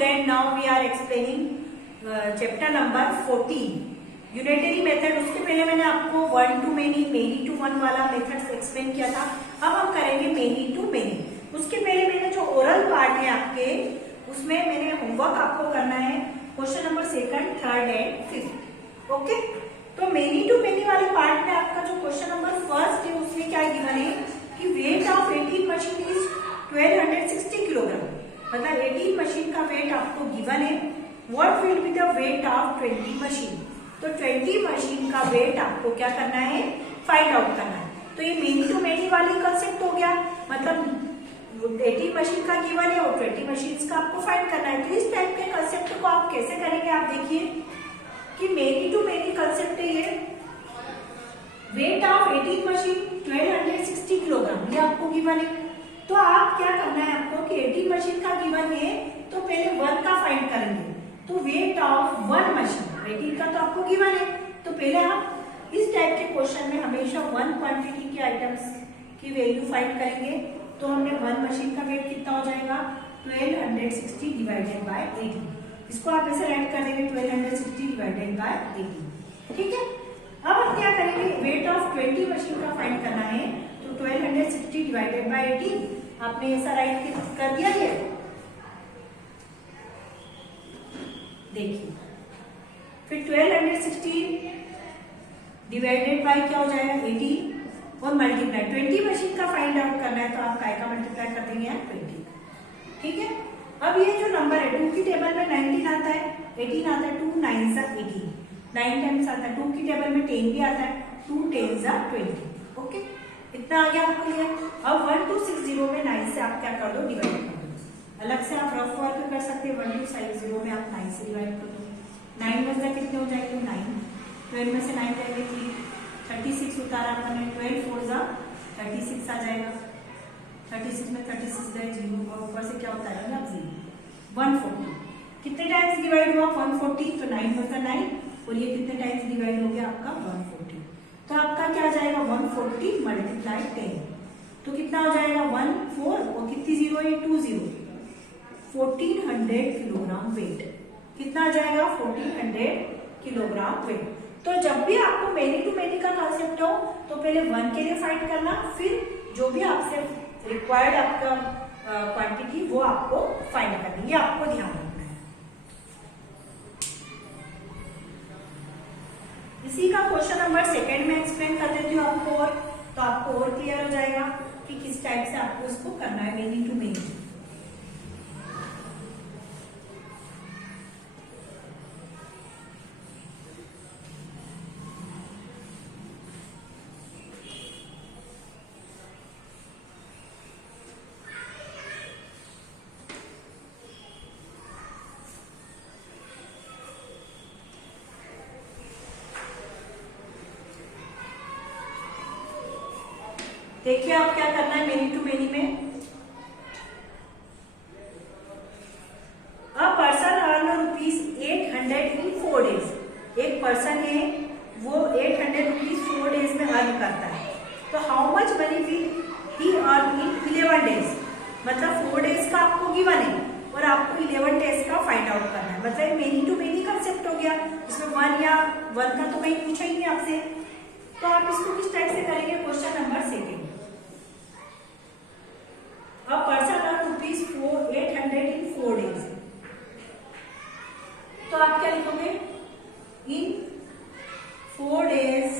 student, now we are explaining chapter number 14 unitary method. उसके पहले मैंने आपको one to many, many to one वाला मेथड एक्सप्लेन किया था। अब हम करेंगे मेनी टू मेनी। उसके पहले मैंने जो ओरल पार्ट है आपके, उसमें मैंने होमवर्क आपको करना है question number second, third and fifth. Okay, तो मेनी टू मेनी वाले पार्ट में आपका जो क्वेश्चन नंबर फर्स्ट है उसमें क्या गिवन है कि weight of 18 machine is 1260 kilogram. मतलब 18 मशीन का वेट आपको गिवन है। What will be the weight of 20 machine. तो 20 मशीन का वेट आपको क्या करना है, फाइंड आउट करना है। तो ये मेनी टू मेनी वाली कंसेप्ट हो गया। मतलब 18 मशीन का गिवन है और 20 मशीन का आपको फाइंड करना है। तो इस टाइप के कंसेप्ट को आप कैसे करेंगे, आप देखिए कि मेनी टू मेनी कंसेप्ट है ये। वेट ऑफ 18 मशीन 1260 किलोग्राम, ये आपको गिवन है। तो आप क्या करना है आपको कि 18 मशीन का गिवन है तो पहले वन का फाइंड करेंगे। तो वेट ऑफ वन मशीन, 18 का तो आपको गिवन है, तो पहले आप इस टाइप के क्वेश्चन में हमेशा वन क्वांटिटी के आइटम्स की वैल्यू फाइंड करेंगे। तो हमने वन मशीन का वेट कितना हो जाएगा 1260 डिवाइडेड बाय 18। इसको आप ऐसे राइट कर देंगे 1260 डिवाइडेड बाय 18। ठीक है, अब हम क्या करेंगे, वेट ऑफ 20 मशीन का फाइंड करना है। तो 1260 डिवाइडेड बाय 18 आपने ऐसा राइट कर दिया है। देखिए फिर 1260 डिवाइडेड बाय क्या हो जाएगा 18 और मल्टीप्लाई 20 मशीन का फाइंड आउट करना है। तो आप काय का मल्टीप्लाई कर देंगे 20। ठीक है, अब ये जो नंबर है 2 की टेबल में 19 आता है, 18 आता है, 2 9 सा 18, 9 टाइम्स आता है। 2 की टेबल में 10 भी आता है, 2 10 सा 20। ओके, इतना आ गया आपको ये। अब 1260 में 9 से आप क्या कर दो, डिवाइड कर दो। अलग से आप रफ वर्क कर सकते हैं। 1260 में आप 9 से डिवाइड कर दो। 9 में से कितने हो जाएंगे 9, 12 में से 9 जाएंगे 3, 36 उतारा आपने, 12 4 जा 36 आ जाएगा। 36 में 36 गए 0 और ऊपर से क्या होता है आप 0। 140 कितने टाइम्स डिवाइड हुआ 140, तो 9 में से 9 और ये कितने टाइम्स डिवाइड हो गया आपका 140। तो आपका क्या आ जाएगा 140 मल्टीप्लाई 10, तो कितना हो जाएगा 1 4 और कितनी 0 है 2 0, 1400 किलोग्राम वेट। कितना आ जाएगा 1400 किलोग्राम वेट। तो जब भी आपको मेनी टू मेनी का कॉन्सेप्ट हो तो पहले वन के लिए फाइंड करना, फिर जो भी आपसे रिक्वायर्ड आपका क्वांटिटी वो आपको फाइंड करनी, ये आपको ध्यान रखना है। इसी का क्वेश्चन नंबर सेकंड में एक्सप्लेन कर देती हूँ आपको, और तो आपको और क्लियर हो जाएगा कि किस टाइप से आपको इसको करना है मेनी टू मेनी। देखिए आप क्या करना है मेनी टू मेनी में। A person earn ₹800 in 4 days. एक पर्सन है वो 800 रुपीज 4 डेज में अर्न करता है। तो how much money will he earn in 11 days. मतलब 4 डेज का आपको गिवन है और आपको 11 डेज का फाइंड आउट करना है। मतलब मेनी टू मेनी कंसेप्ट हो गया। इसमें वन या वन का तो कहीं पूछा ही नहीं आपसे। तो आप इसको किस टाइप से करेंगे, question number second. A person earned ₹800 in 4 days। तो आप क्या लिखोगे, इन 4 days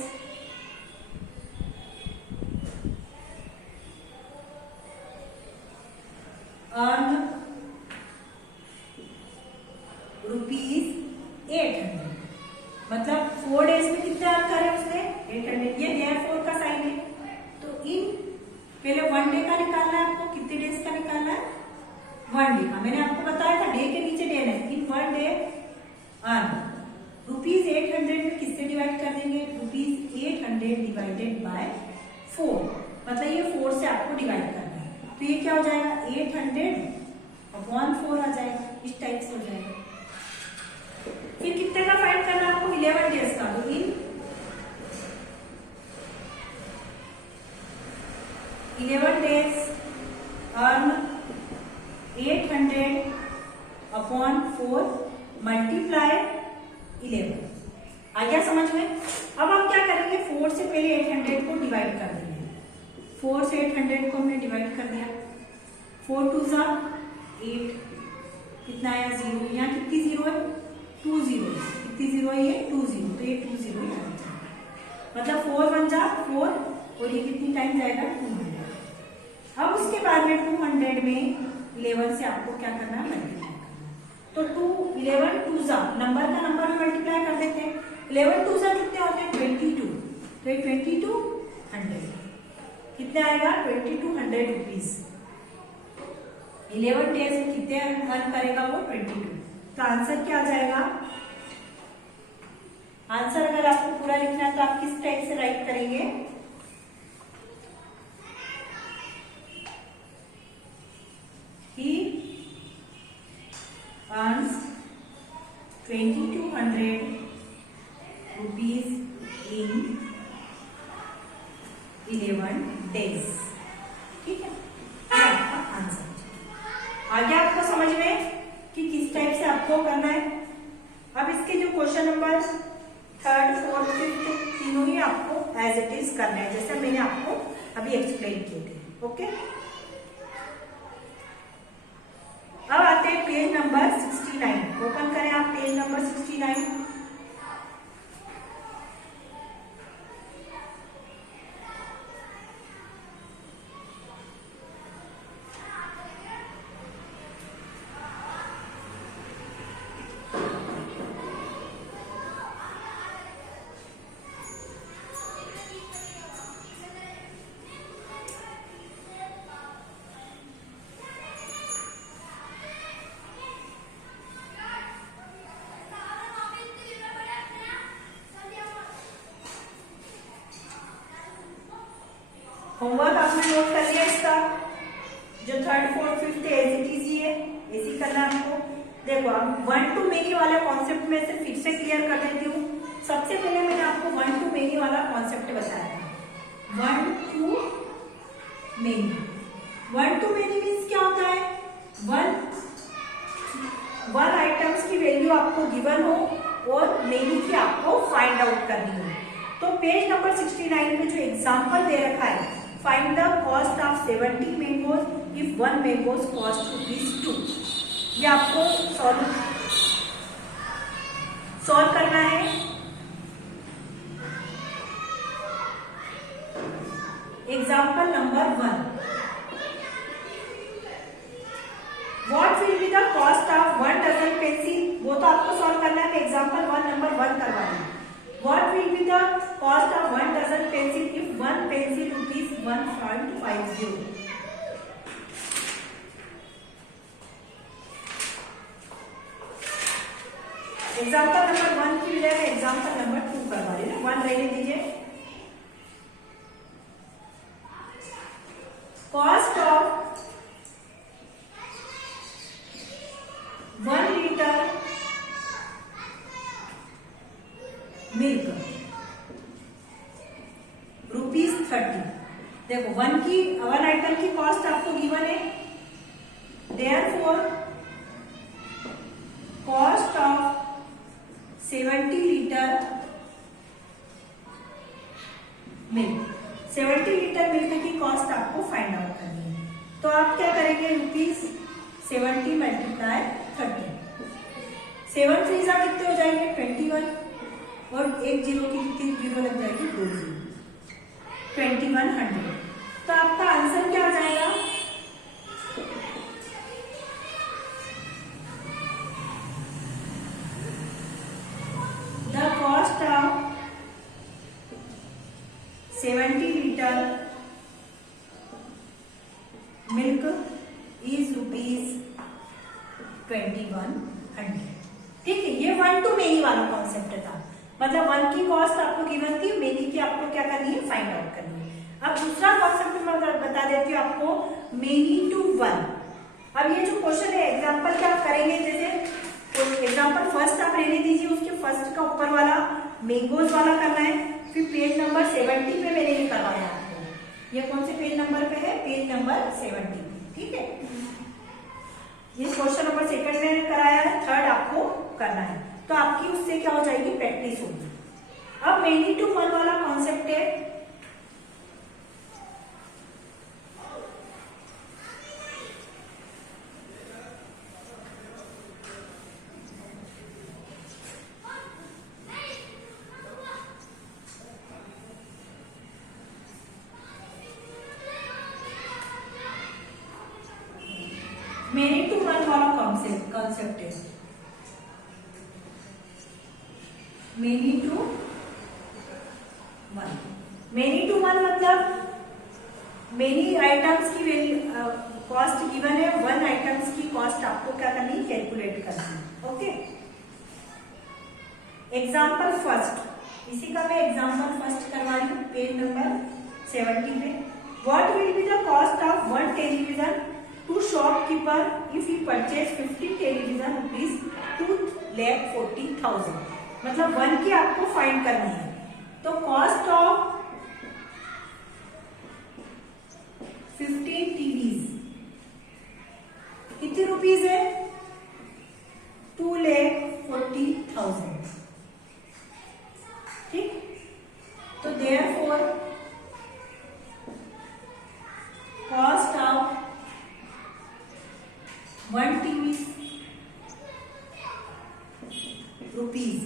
earn ₹800। मतलब 4 डेज में कितने अर्न करे उसने 800। ये therefore का साइन है। तो इन पहले 1 डे का निकालना है आपको, कितने डेज का निकालना है 1 डे का। मैंने आपको बताया था डे के नीचे डे है। इन 1 डे अर्न ₹800 में किससे डिवाइड कर देंगे, ₹800 डिवाइडेड बाय 4। मतलब ये 4 से आपको डिवाइड करना है। तो ये क्या हो जाएगा 800 अपॉन 4 आ जाएगा, इस टाइप से हो जाएगा। फिर कितने का फाइंड करना है आपको 11 डेज का। तो इन 11 days earn 800 अपॉन 4 मल्टीप्लाई 11। आ गया समझ में? अब हम क्या करेंगे, 4 से पहले 800 को डिवाइड कर देंगे। 4 से 800 को हमने डिवाइड कर दिया। 4 2 ज़ा 8, कितना आया 0। यहाँ कितनी जीरो है, 2 जीरो। कितनी जीरो है ये, 2 जीरो। तो ये 2 जीरो है, मतलब 4 1 जा 4 और ये कितनी टाइम जाएगा 200। अब उसके बाद में 200 में 11 से आपको क्या करना है, मल्टीप्लाई करना। तो 2 11 2 ज़ा नंबर का नंबर में मल्टीप्लाई कर देते हैं। 11 2 ज़ा कितने होते हैं 22। तो ये 2200 कितने आएगा 2200 रुपीज। 11 डेज में कितने अर्न करेगा वो 22। तो आंसर क्या आ जाएगा? आंसर अगर आपको पूरा लिखना है तो आप किस टाइप से राइट करेंगे, he earns 2200 rupees in 11 days। ठीक है, ये आपका आंसर आ गया आपको समझ में कि किस टाइप से आपको करना है। अब इसके जो question number 3rd 4th 5th तीनों ही आपको एज इट इज करना है, जैसे मैंने आपको अभी एक्सप्लेन किए थे। ओके, अब आते हैं पेज नंबर 69। ओपन करें आप पेज नंबर 69। होमवर्क आपने नोट कर लिया इसका, जो 3rd 4th 5th as it is he है, ऐसी करना आपको। देखो अब 1 टू मेनी वाले कॉन्सेप्ट में से फिर से क्लियर कर देती हूँ। सबसे पहले मैंने आपको 1 टू मेनी वाला कॉन्सेप्ट बताया था। 1 to many, 1 to many means क्या होता है, वन आइटम्स की वैल्यू आपको गिवन हो और मेनी की आपको फाइंड आउट करनी हो। तो पेज नंबर 69 में जो एग्जांपल दे रखा है, find the cost of 70 mangoes if 1 mangoes cost ₹2। ये आपको सॉल्व करना है। Example number 1, what will be the cost of 1 dozen pencil. वो तो आपको सॉल्व करना है, एग्जांपल 1 नंबर 1 करवाना है। What will be the cost of 1 dozen pencil if 1 pencil rupees 1.50? Example number 1 की बजाय एग्जाम्पल नंबर 2 करवा रही है। 1 रहने दीजिए। Cost of 1 litre milk ₹30। देखो 1 आइटम की कॉस्ट आपको गिवन है, therefore cost of 70 litre milk, 70 litre milk की कॉस्ट आपको फाइंड आउट करनी है। तो आप क्या करेंगे, ₹70 मल्टीप्लाई 30। 7 3 कितने हो जाएंगे 21 और 1 जीरो की कितनी जीरो लग जाएगी 2 जीरो, 2100। तो आपका आंसर क्या आ जाएगा, the cost of 70 litre milk is ₹2100। ठीक है, ये 1 टू मेनी वाला कॉन्सेप्ट था। मतलब 1 की कॉस्ट आपको गिवन थी, मेनी की आपको क्या करनी है, फाइंड आउट करनी है। अब दूसरा कॉन्सेप्ट मैं बता देती हूँ आपको, मेनी टू 1। अब ये जो क्वेश्चन है एग्जांपल क्या करेंगे, जैसे एग्जांपल फर्स्ट आप लेने दीजिए, उसके फर्स्ट का ऊपर वाला मैंगोज वाला करना है। फिर पेज नंबर 70 पे मैंने ये करवाया आपको। ये कौन से पेज नंबर पे है, पेज नंबर 70। ठीक है, ये क्वेश्चन नंबर सेकंड में कराया है, थर्ड आपको करना है, तो आपकी उससे क्या हो जाएगी, प्रैक्टिस होगी। अब मेनी टू वन वाला कॉन्सेप्ट है, मेनी टू वन वाला कॉन्सेप्ट है, many to one. Many to one मतलब मेनी आइटम्स की कॉस्ट गिवन है, वन आइटम्स की कॉस्ट आपको क्या करनी है, कैलकुलेट करनी है। ओके, एग्जाम्पल फर्स्ट, इसी का मैं एग्जाम्पल फर्स्ट करवा रही हूँ पेज नंबर 70 पे। What will be the cost of one television to shopkeeper if you purchase 50 television rupees 2,40,000। मतलब वन की आपको फाइंड करनी है, तो कॉस्ट ऑफ 15 टीवीज कितनी रुपीज है, 2,40,000। ठीक, तो therefore cost of one TV rupees.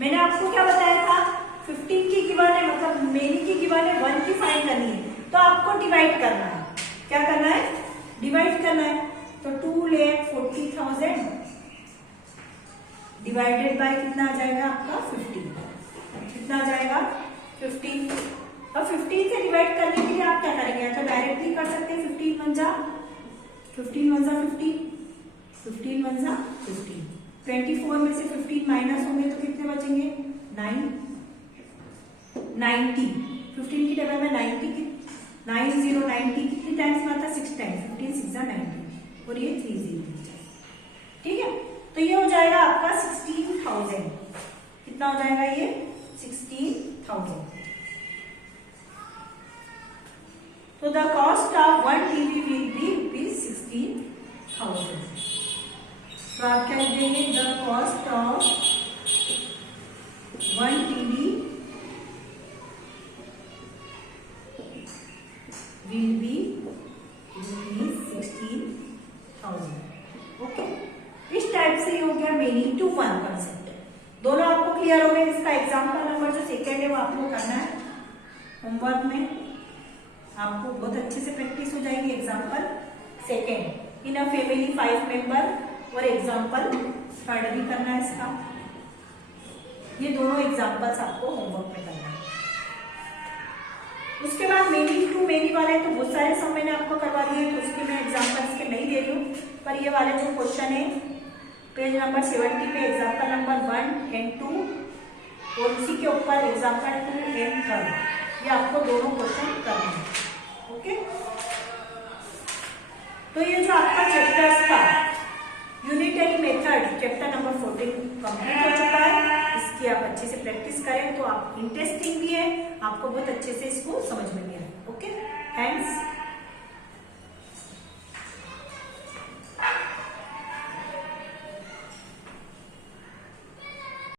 मैंने आपको क्या बताया था, 15 की गिवन है, मतलब मेनी की गिवन है, वन की फाइंड करनी है, तो आपको डिवाइड करना है। क्या करना है, डिवाइड करना है। तो 2,40,000 डिवाइडेड बाय कितना आ जाएगा आपका, 15। कितना आ जाएगा, 15। अब 15 से डिवाइड करने के लिए आप क्या करेंगे, तो डायरेक्टली कर सकते हैं, 15 वन जा 15 वन जा 15, 15 वन जा 15। 24 में से 15 माइनस होंगे तो कितने बचेंगे, 9, 90। 15 की जगह में 90 कितनी टाइम्स में आता है, 6 टाइम्स। 15 6 90 और ये 30। ठीक है, तो ये हो जाएगा आपका 16,000। कितना हो जाएगा ये, 16,000। तो the cost of one TV will be rupees 16,000। तो आप क्या लिखेंगे, the cost of one TV will be rupees 16,000। Okay, इस टाइप से हो गया मेनी टू वन कॉन्सेप्ट। दोनों आपको क्लियर हो गए। इसका एग्जाम्पल नंबर जो सेकेंड है वो आपको करना है होमवर्क में, आपको बहुत अच्छे से प्रैक्टिस हो जाएगी। Example second, in a family 5 member, और एग्जाम्पल थर्ड भी करना है इसका। ये दोनों एग्जाम्पल्स आपको होमवर्क में करना है। उसके बाद मेनी टू मेनी वाले तो बहुत सारे सम मैंने आपको करवा दिए, तो उसके मैं एग्जाम्पल्स के नहीं दे रही हूँ, पर ये वाले जो क्वेश्चन है पेज नंबर 70 पे एग्जाम्पल नंबर 1 and 2 और उसी के ऊपर एग्जाम्पल 2 and 3, ये आपको दोनों क्वेश्चन करने हैं। ओके, तो ये जो आपका चैप्टर था unitary method, chapter number 14 complete हो चुका है। इसकी आप अच्छे से प्रैक्टिस करें तो आप इंटरेस्टिंग भी है, आपको बहुत अच्छे से इसको समझ में भी आए। Okay, thanks.